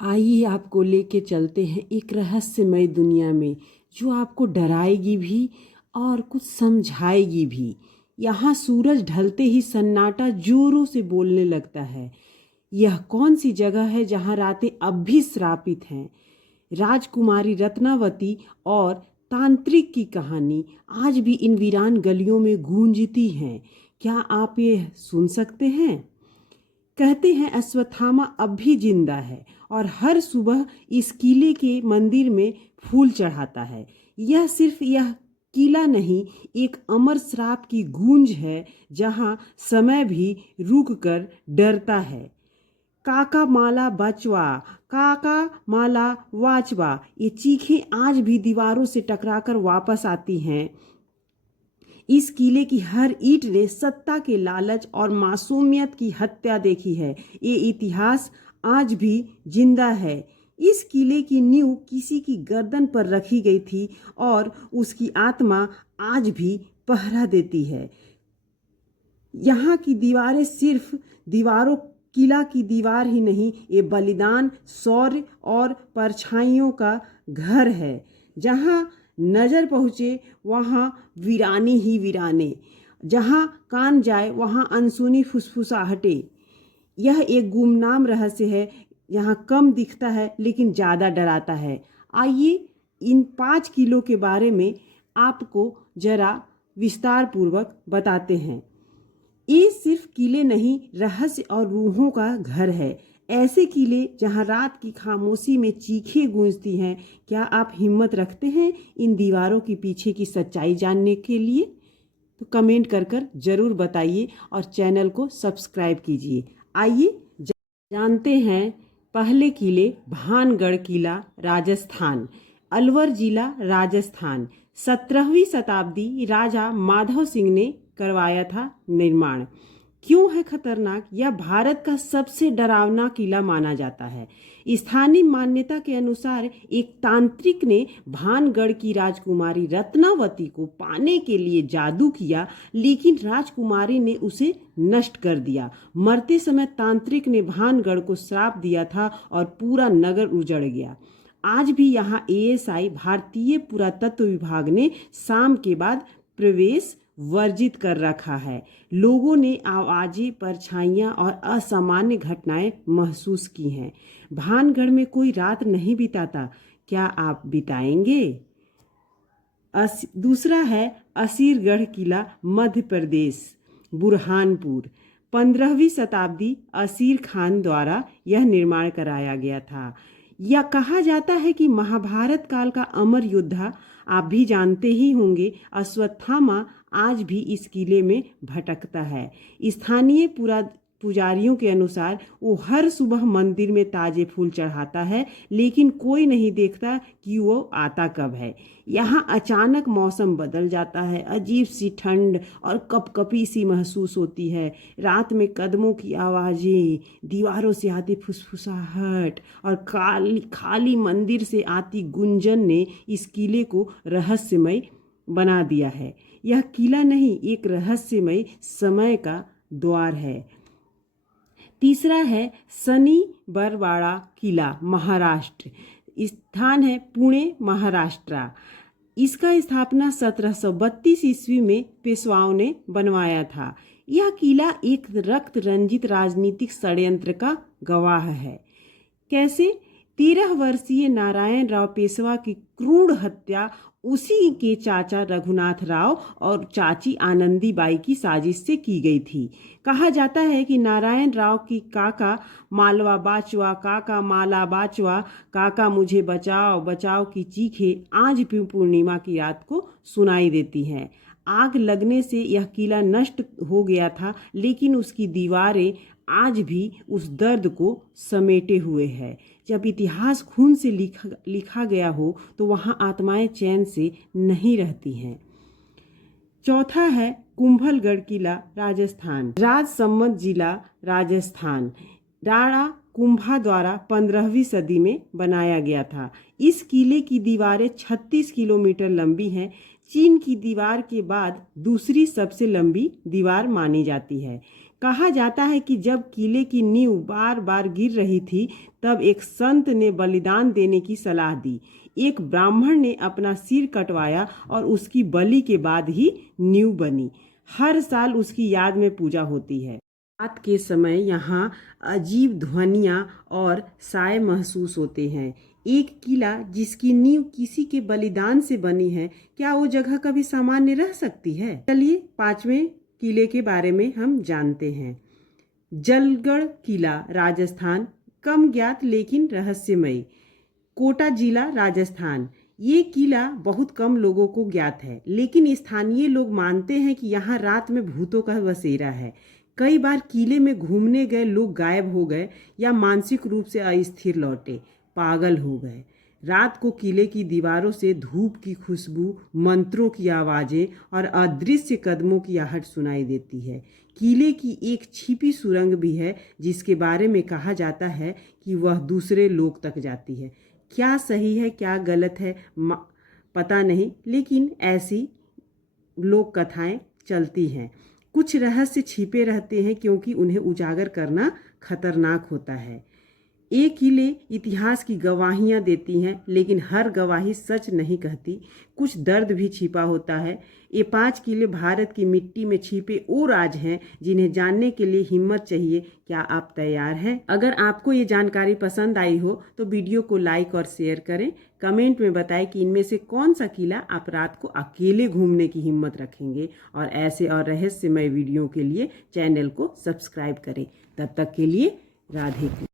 आइए आपको लेके चलते हैं एक रहस्यमय दुनिया में जो आपको डराएगी भी और कुछ समझाएगी भी। यहाँ सूरज ढलते ही सन्नाटा जोरों से बोलने लगता है। यह कौन सी जगह है जहाँ रातें अब भी श्रापित हैं? राजकुमारी रत्नावती और तांत्रिक की कहानी आज भी इन वीरान गलियों में गूंजती हैं। क्या आप ये सुन सकते हैं? कहते हैं अश्वत्थामा अब भी जिंदा है और हर सुबह इस किले के मंदिर में फूल चढ़ाता है। यह किला नहीं, एक अमर श्राप की गूंज है जहां समय भी रुक कर डरता है। काका माला बचवा, काका माला वाचवा, ये चीखें आज भी दीवारों से टकराकर वापस आती हैं। इस किले की हर ईंट ने सत्ता के लालच और मासूमियत की हत्या देखी है। ये इतिहास आज भी जिंदा है। इस किले की नींव किसी की गर्दन पर रखी गई थी और उसकी आत्मा आज भी पहरा देती है। यहाँ की दीवारें सिर्फ दीवारों किला की दीवार ही नहीं, ये बलिदान, शौर्य और परछाइयों का घर है। जहाँ नजर पहुँचे वहाँ वीरानी ही वीराने, जहाँ कान जाए वहाँ अनसुनी फुसफुसाहटें। यह एक गुमनाम रहस्य है, यहाँ कम दिखता है लेकिन ज़्यादा डराता है। आइए इन 5 किलो के बारे में आपको ज़रा विस्तार पूर्वक बताते हैं। ये सिर्फ किले नहीं, रहस्य और रूहों का घर है। ऐसे किले जहां रात की खामोशी में चीखें गूंजती हैं। क्या आप हिम्मत रखते हैं इन दीवारों के पीछे की सच्चाई जानने के लिए? तो कमेंट कर ज़रूर बताइए और चैनल को सब्सक्राइब कीजिए। आइए जानते हैं पहले किले। भानगढ़ किला, राजस्थान, अलवर जिला, राजस्थान। 17वीं शताब्दी राजा माधव सिंह ने करवाया था निर्माण। क्यों है खतरनाक? यह भारत का सबसे डरावना किला माना जाता है। स्थानीय मान्यता के अनुसार एक तांत्रिक ने भानगढ़ की राजकुमारी रत्नावती को पाने के लिए जादू किया, लेकिन राजकुमारी ने उसे नष्ट कर दिया। मरते समय तांत्रिक ने भानगढ़ को श्राप दिया था और पूरा नगर उजड़ गया। आज भी यहाँ एएसआई भारतीय पुरातत्व विभाग ने शाम के बाद प्रवेश वर्जित कर रखा है। लोगों ने आवाजें, परछाइयाँ और असामान्य घटनाएं महसूस की हैं। भानगढ़ में कोई रात नहीं बिताता। क्या आप बिताएंगे? दूसरा है असीरगढ़ किला, मध्य प्रदेश, बुरहानपुर। 15वीं शताब्दी असीर खान द्वारा यह निर्माण कराया गया था। यह कहा जाता है कि महाभारत काल का अमर योद्धा, आप भी जानते ही होंगे, अश्वत्थामा आज भी इस किले में भटकता है। स्थानीय पुजारियों के अनुसार वो हर सुबह मंदिर में ताजे फूल चढ़ाता है, लेकिन कोई नहीं देखता कि वो आता कब है। यहाँ अचानक मौसम बदल जाता है, अजीब सी ठंड और कपकपी सी महसूस होती है। रात में कदमों की आवाज़ें, दीवारों से आती फुसफुसाहट और खाली मंदिर से आती गुंजन ने इस किले को रहस्यमय बना दिया है। यह किला नहीं, एक रहस्यमय समय का द्वार है। तीसरा है शनि बरवाड़ा किला, महाराष्ट्र। स्थान है पुणे, महाराष्ट्र। इसका स्थापना 1732 ईस्वी में पेशवाओं ने बनवाया था। यह किला एक रक्त रंजित राजनीतिक षड्यंत्र का गवाह है। कैसे? 13 वर्षीय नारायण राव पेशवा की क्रूर हत्या उसी के चाचा रघुनाथ राव और चाची आनंदी बाई की साजिश से की गई थी। कहा जाता है कि नारायण राव की काका मालवा बाचवा, काका माला बाचवा, काका मुझे बचाओ बचाओ की चीखें आज भी पूर्णिमा की रात को सुनाई देती हैं। आग लगने से यह किला नष्ट हो गया था, लेकिन उसकी दीवारें आज भी उस दर्द को समेटे हुए है। जब इतिहास खून से लिखा गया हो तो वहाँ आत्माएं चैन से नहीं रहती हैं। चौथा है कुंभलगढ़ किला, राजस्थान, राजसमंद जिला, राजस्थान। राणा कुंभा द्वारा 15वीं सदी में बनाया गया था। इस किले की दीवारें 36 किलोमीटर लंबी हैं। चीन की दीवार के बाद दूसरी सबसे लंबी दीवार मानी जाती है। कहा जाता है कि जब किले की नींव बार बार गिर रही थी तब एक संत ने बलिदान देने की सलाह दी। एक ब्राह्मण ने अपना सिर कटवाया और उसकी बलि के बाद ही नींव बनी। हर साल उसकी याद में पूजा होती है। रात के समय यहाँ अजीब ध्वनियाँ और साए महसूस होते हैं। एक किला जिसकी नींव किसी के बलिदान से बनी है, क्या वो जगह कभी सामान्य रह सकती है? चलिए 5वें किले के बारे में हम जानते हैं। जलगढ़ किला, राजस्थान। कम ज्ञात लेकिन रहस्यमयी। कोटा जिला, राजस्थान। ये किला बहुत कम लोगों को ज्ञात है, लेकिन स्थानीय लोग मानते हैं कि यहाँ रात में भूतों का बसेरा है। कई बार किले में घूमने गए लोग गायब हो गए या मानसिक रूप से अस्थिर लौटे, पागल हो गए। रात को किले की दीवारों से धूप की खुशबू, मंत्रों की आवाज़ें और अदृश्य कदमों की आहट सुनाई देती है। किले की एक छिपी सुरंग भी है जिसके बारे में कहा जाता है कि वह दूसरे लोक तक जाती है। क्या सही है क्या गलत है पता नहीं, लेकिन ऐसी लोक कथाएं चलती हैं। कुछ रहस्य छिपे रहते हैं क्योंकि उन्हें उजागर करना खतरनाक होता है। ये किले इतिहास की गवाहियाँ देती हैं, लेकिन हर गवाही सच नहीं कहती। कुछ दर्द भी छिपा होता है। ये 5 किले भारत की मिट्टी में छिपे वो राज हैं जिन्हें जानने के लिए हिम्मत चाहिए। क्या आप तैयार हैं? अगर आपको ये जानकारी पसंद आई हो तो वीडियो को लाइक और शेयर करें। कमेंट में बताएं कि इनमें से कौन सा किला आप रात को अकेले घूमने की हिम्मत रखेंगे। और ऐसे और रहस्यमय वीडियो के लिए चैनल को सब्सक्राइब करें। तब तक के लिए राधे।